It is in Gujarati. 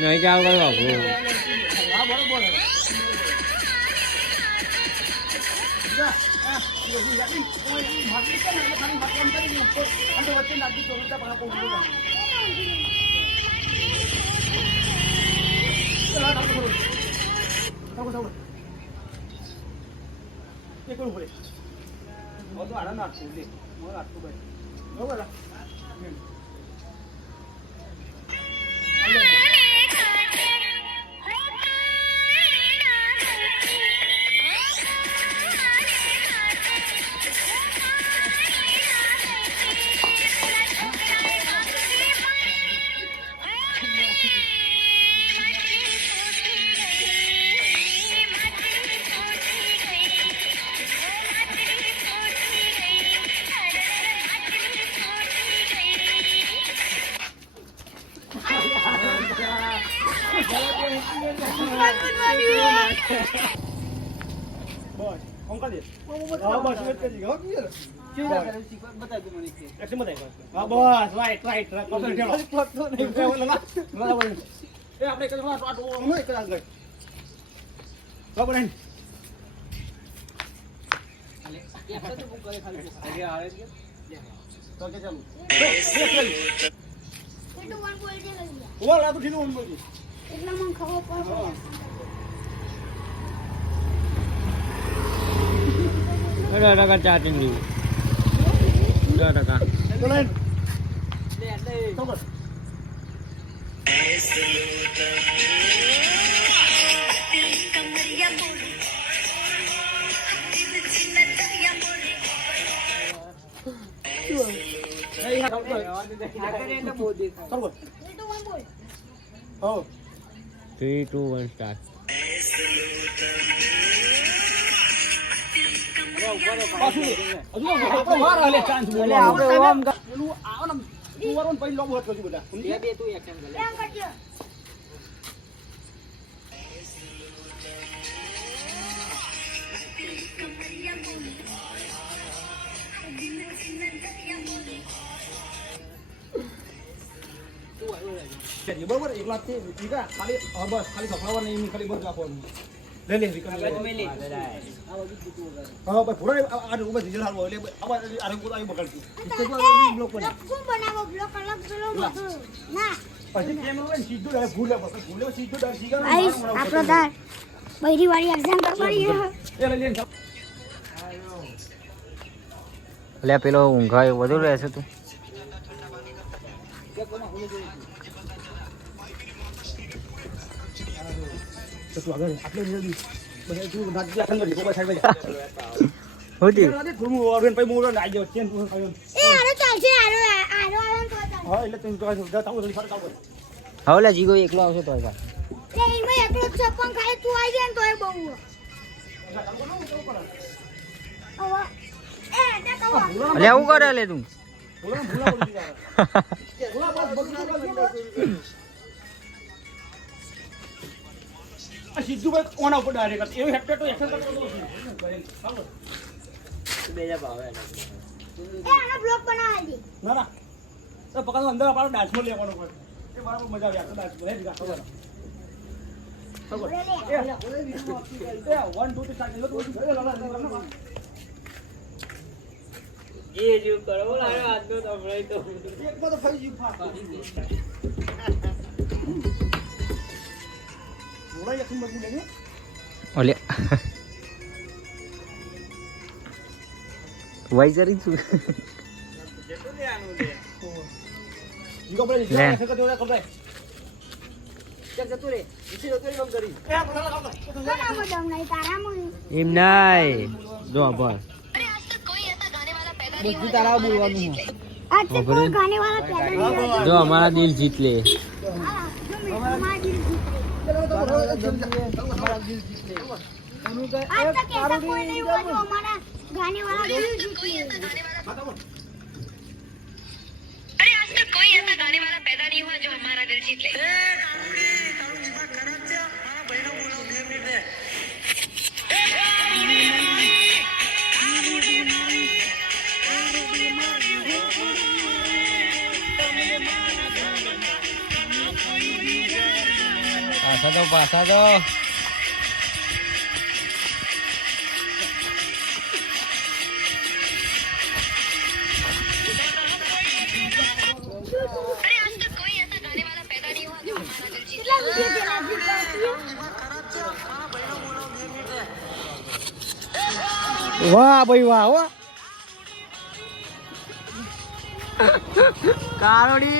નહીં ચાલ કઈ વાપરું ટકા ચાર્જિંગ લીધું 3, 2, 1 start બરોબર એકલા છે ઠીકા ખાલી બસ ખાલી સફળાવા નહીં ખાલી બસ આપવાનું લે લે વિકમ લે હા ભાઈ પૂરો આ ઉભા ડીઝલ હાલવો એટલે આ પૂરો આવી બકડતી બ્લોક બનાવો બ્લોક અલગ ચલો ના પછી કેમ હોય સીધું ડાયરેક્ટ ભૂલે સીધું ડાયરેક્ટ સીગા આપણો દાર બૈરી વાળી એક્ઝામ કરવાની એ લે લે લે પેલો ઊંઘાય વધુ રહેશે તું તો તું આગળ આટલે જલ્દી બધા તું નાજી આખંડ કરી કોઈ સાઈડ માં હોતી રાતે તું ઓરન પઈ મોરો નાઈ જો કેમ તું ખાયો એ આરો ચાલશે આરો તો હા એટલે તું તો તાવ જલ્દી ફરક આવ હવે લે જીગો એકલો આવશે તો લે ઈમે એકલો જ છે પણ ખાલી તું આવી જાય ને તોય બહુ હવે એ તા કહો લે હું કરે લે તું ભૂલા પડી જાય ભૂલા બસ આ સીધું ભાઈ ઓના ઉપર ડાયરેક્ટ એવી હેક્ટર તો એક્શન કરતો હતો બેજા ભાવે એ આનો બ્લોક બનાવી દે ના ના તો પકડો અંદર આપણો ડાન્સમાં લેવાનો પડે એ બરાબર મજા આવી આખો ડાન્સ લે દીધા ખબર ખબર એ 1 2 3 સ્ટાર્ટ લો તો જે જો કરો લાગે આજનો તો ભરાઈ તો એકમાં તો ફાઈ જી ફા બોલા યકમ મત લેને ઓલે વાઈઝરી છું જેટલું લે આનું લે ઈકો પડે ઈકો ફેક દે ઓલા કપડે ચલ જતો રે ઈસી જતો રે કામ કરી એ બોલા કામ કોના મોડમ નહીં તારા મોય એમ નાય જો બોલ બુદ્ધિ તારા બોલવાનું आज से कोई गाने वाला पैदा नहीं जो हमारा दिल जीत ले હા, જો મારા દિલ જીત લે. ચલો તો અમારા દિલ જીત લે. आज तक ऐसा कोई नहीं हुआ जो हमारा गाने वाला दिल जीत ले. अरे आज तक कोई ऐसा गाने वाला पैदा नहीं हुआ जो हमारा दिल जीत ले। પાછા દો अरे आज तक कोई ऐसा गाने वाला पैदा नहीं हुआ जो हमारा दिल जीत કેટલા વિડિયો જેના જીત પાડતી? વાહ ભાઈ વાહ હો કારોડી